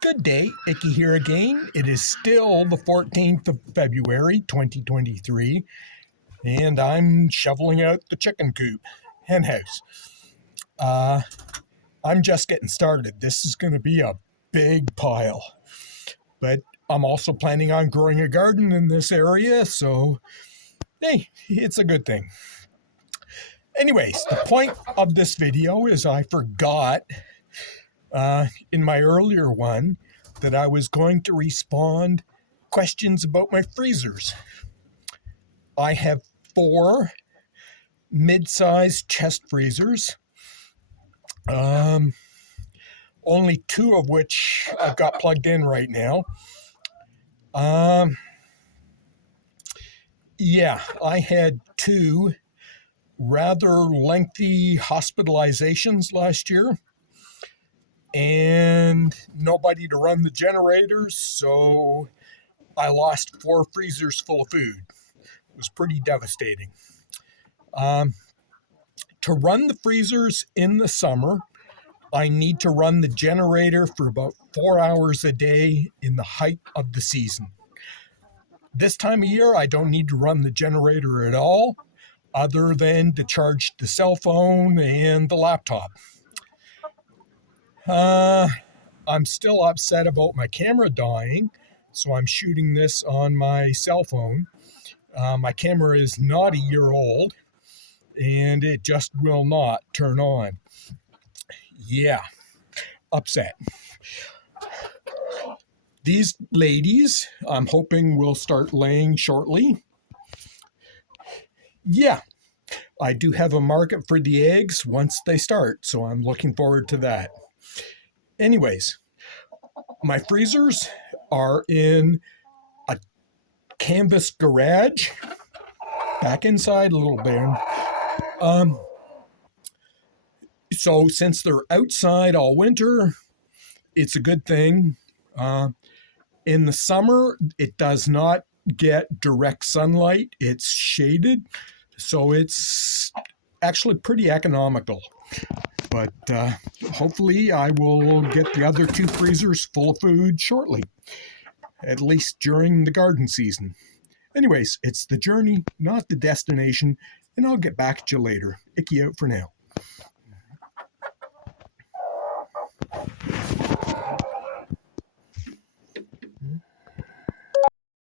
Good day, Icky here again. It is still the 14th of February, 2023, and I'm shoveling out the chicken coop, hen house. I'm just getting started. This is going to be a big pile, but I'm also planning on growing a garden in this area, so hey, it's a good thing. Anyways, the point of this video is I forgot in my earlier one that I was going to respond questions about my freezers. I have 4 mid-sized chest freezers, only 2 of which I've got plugged in right now. I had 2 rather lengthy hospitalizations last year and nobody to run the generators, so I lost 4 freezers full of food. It was pretty devastating. To run the freezers in the summer, I need to run the generator for about 4 hours a day in the height of the season. This time of year, I don't need to run the generator at all, other than to charge the cell phone and the laptop. I'm still upset about my camera dying, so I'm shooting this on my cell phone. My camera is not a year old, and it just will not turn on. Yeah, upset. These ladies, I'm hoping, will start laying shortly. Yeah, I do have a market for the eggs once they start, so I'm looking forward to that. Anyways, my freezers are in a canvas garage, back inside a little bit. So since they're outside all winter, it's a good thing. In the summer, it does not get direct sunlight. It's shaded, so it's actually pretty economical. But hopefully I will get the other 2 freezers full of food shortly, at least during the garden season. Anyways, it's the journey, not the destination, and I'll get back to you later. Icky out for now.